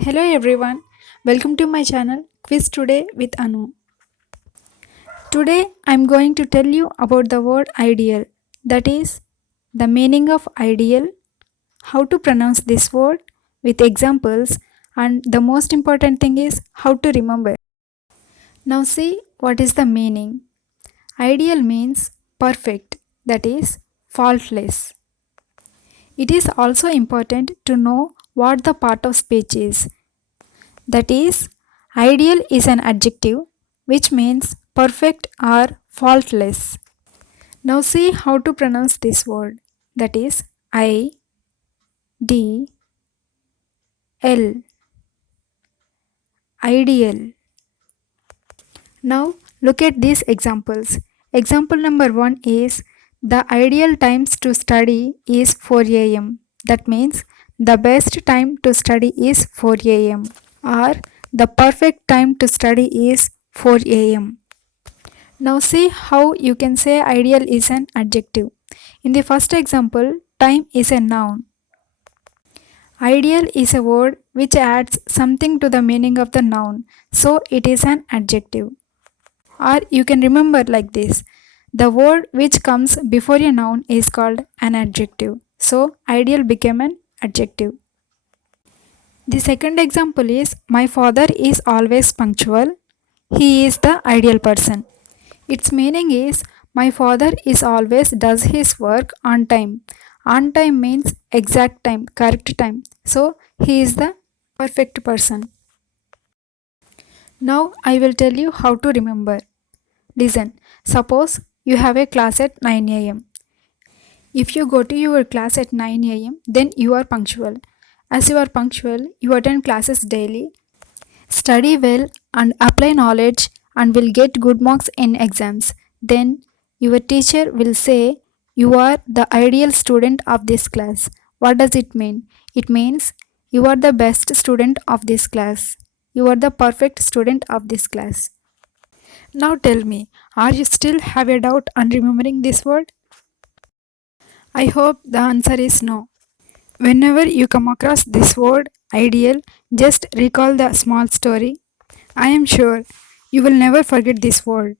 Hello everyone, welcome to my channel Quiz Today with Anu. Today I am going to tell you about the word ideal, that is, the meaning of ideal, how to pronounce this word with examples, and the most important thing is how to remember. Now, see what is the meaning. Ideal means perfect, that is, faultless. It is also important to know what the part of speech is. That is, ideal is an adjective which means perfect or faultless. Now see how to pronounce this word. That is I D L, ideal. Now look at these examples. Example number 1 is the ideal times to study is 4 am. That means the best time to study is 4 am, or the perfect time to study is 4 am. Now see how you can say ideal is an adjective. In the first example, time is a noun. Ideal is a word which adds something to the meaning of the noun, so it is an adjective. Or you can remember like this: the word which comes before a noun is called an adjective, so ideal became an adjective. The second example is my father is always punctual. He is the ideal person. Its meaning is my father is always does his work on time. On time means exact time, correct time. So he is the perfect person. Now I will tell you how to remember. Listen, suppose you have a class at 9 am. If you go to your class at 9 am, then you are punctual. As you are punctual, you attend classes daily, study well and apply knowledge and will get good marks in exams. Then your teacher will say you are the ideal student of this class. What does it mean? It means you are the best student of this class. You are the perfect student of this class. Now tell me, are you still have a doubt on remembering this word? I hope the answer is no. Whenever you come across this word ideal, just recall the small story. I am sure you will never forget this word.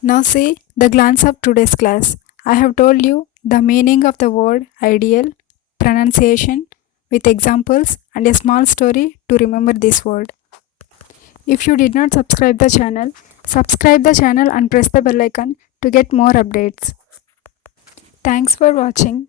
Now see the glance of today's class. I have told you the meaning of the word ideal, pronunciation with examples and a small story to remember this word. If you did not subscribe the channel and press the bell icon to get more updates. Thanks for watching.